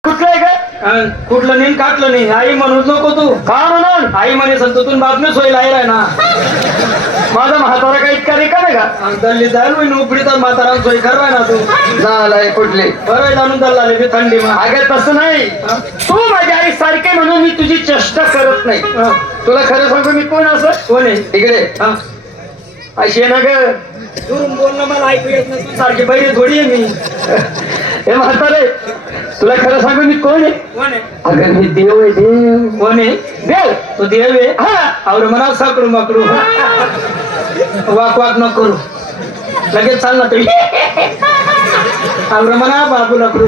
कुठलंय का कुठलं नाही काटलं नाही आई म्हणूच नको तू का म्हणून आई म्हणे संततून बातमीच होईल आई राय ना माझा म्हातारा काही इतका रिकाम आहे का दल्ली जाईल मी उपडीचा म्हातारा सोय करवाय ना तू झालाय कुठले बरं जाणून चालला मी थंडी मग अगं तसं नाही तू माझ्या आई सारखे म्हणून मी तुझी चेष्टा करत नाही तुला खरं सांगू मी कोण असं कोण आहे इकडे अशी आहे ना ग दुरून बोलणं मला ऐकू येत नाही तू सारखी बहिणी थोडी आहे मी हे म्हातारे तुला खरं सांगू मी कोण आहे कोण आहे अगं मी देव आहे देव कोण आहे देव तू देव आहे हा आवड म्हणा साकडू माकडू वाक वाक न करू लगेच चाल ना तुम्ही आवड म्हणा बाबू लाकडू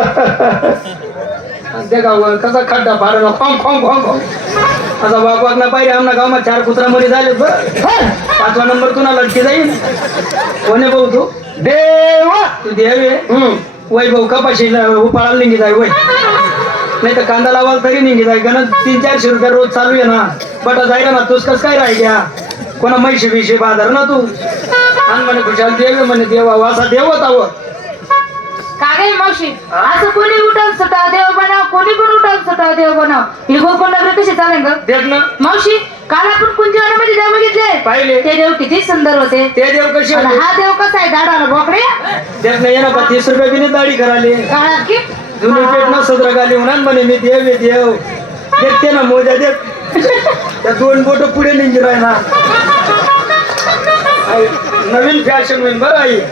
ते गाव कसा खड्डा फार खोंग खोंग खोंग खोंग असा वाक वाक ना पाहिजे आमना गावમાં 4 कुत्रा मरी झाले बरं 5वा नंबर तुला लटकी जाईल कोण आहे भाऊ तू देव तू देव आहे वय भाऊ कपाशी उपाळाला निघी जाय वय नाही तर कांदा लावाल तरी निघी जाय गण 300-400 रुपये रोज चालू आहे ना बटा जायला ना तूच कस काय राहिल्या कोणा म्हैशी बिशी बाजार ना तू आणि म्हणे खुशाल देव म्हणे देवा असा देव होता व काय मावशी असं कोणी उठल सटा देव बनाव कोणी पण उठल सटा देव बनाव ही गोकुळ नगरी कशी चालेल ग देख ना मावशी काल आपण कुंजवनामध्ये देव बघितले पाहिले ते देव किती सुंदर होते ते देव कसे आणि हा देव कसा आहे दाडाला बोकडे देख नाही ना 30 रुपये बिने दाढी कराले काळा की जुनी पेट ना सदरा गाली म्हणा म्हणे मी देव आहे देव देखते ना मोजा देख त्या 2 बोट पुढे निघी राय ना नवीन फॅशन होईल बरं आई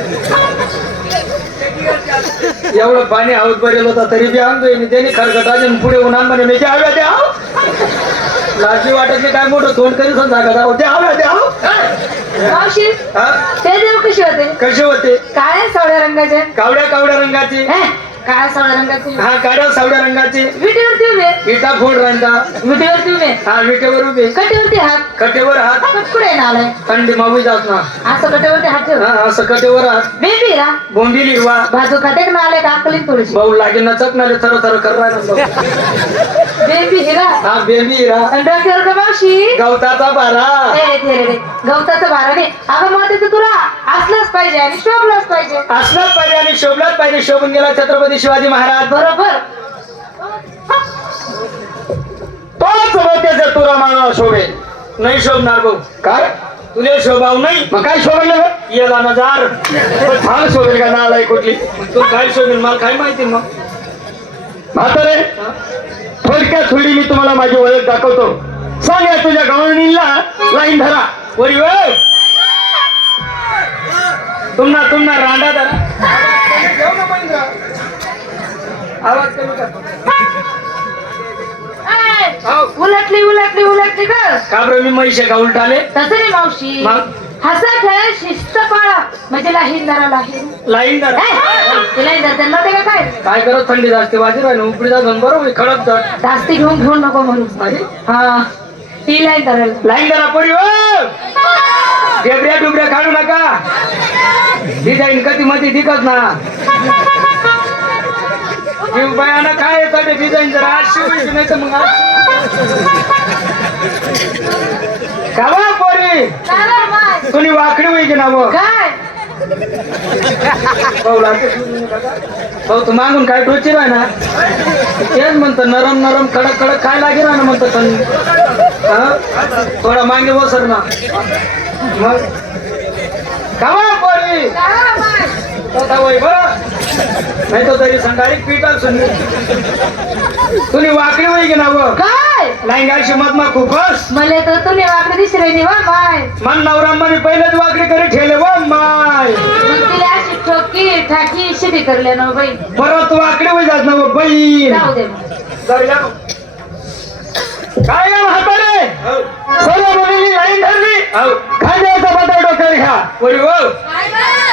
एवढं पाणी हाऊस भरेल होता तरी बी आणतोय मी त्याने खरकटा पुढे उन्हान म्हणे मी द्याव्या द्या लाजी वाटत नाही काय मोठं तोंड कधी सांगा द्याव्या द्या मावशी ते देव कसे होते कसे होते काळ्या सावळ्या रंगाचे कावड्या रंगाचे काळ्या सावळ्या रंगाचे हा काड्या सावड्या रंगाचे विटेवरती उभे विटा फोड रंगा विटेवरती उभे हा विटेवर उभे कटेवरती हात कटेवर हात कुठे आलाय थंडी मावी जात ना असं कटेवरती हात ठेव हा असं कटेवर हात बेबी रा बोंबी लिरवा बाजू खाते ना आले का अक्कली थोडीशी भाऊ लागे ना चकनाले थर थर कर राहिला बेबी हिरा हा बेबी हिरा आणि डोक्यावर का मावशी गवताचा बारा गवताचं भारा नाही अगं मग ते तुला असलंच पाहिजे आणि शोभलंच पाहिजे असलाच पाहिजे आणि शोभलाच पाहिजे शोभून गेला छत्रपती शिवाजी महाराज बरोबर तोच होते तुला मला शोभेल नाही शोभणार भाऊ काय तुले शोभाव नाही मग काय शोभेल ना येला नजार फार शोभेल का नालाय कुठली तू काय शोभेल मला काय माहिती मग म्हातारे थोडक्यात थोडी मी तुम्हाला माझी ओळख दाखवतो सांग या तुझ्या गवळणीला लाईन धरा वरी तुमना रांडा धरा आवाज कमी कर उलटली ग का बरं मी म्हैसे का उलटाले तसं नाही मावशी मग? हसा खेळ शिस्त पाळा म्हणजे लाहीन धरा लाईन धरा लाईन धरते का काय करत थंडी जास्त वाजी राहिलं उपडी जाऊन बरोबर खडक धर जास्ती घेऊ नको म्हणून हा ती लाईन धरायला लाईन धरा पडी डेबऱ्या डुबऱ्या काढू नका डिझाईन कधी मध्ये दिकत ना बायाना काय येतं ते डिझाईन जरा आज शिवायची नाही तर मग कावा पोरी तुम्ही वाकडी होई ना मग काय भाऊ तू मागून काय टोची राह ना तेच म्हणतं नरम नरम कडक कडक काय लागेल ना म्हणतं थोडा मागे बसर ना मग कावा पोरी वय बरं नाही तो तरी संध्याकाळी पीठ असून तुम्ही वाकडी होई की ना व काय लाईंगाशी मत मग खूपच मला तर तुम्ही वाकडे दिसले नाही वा माय मन नवरामाने पहिलेच वाकडी करे ठेले व माय मग तिला अशी ठोकी ठाकी शिटी करले ना बाई परत वाकडी होई जात ना बाई जाऊ दे मग काय का म्हातारे सर्व मुलींनी लाईन धरली खांद्याचा बदल डोक्यावर घ्या पोरी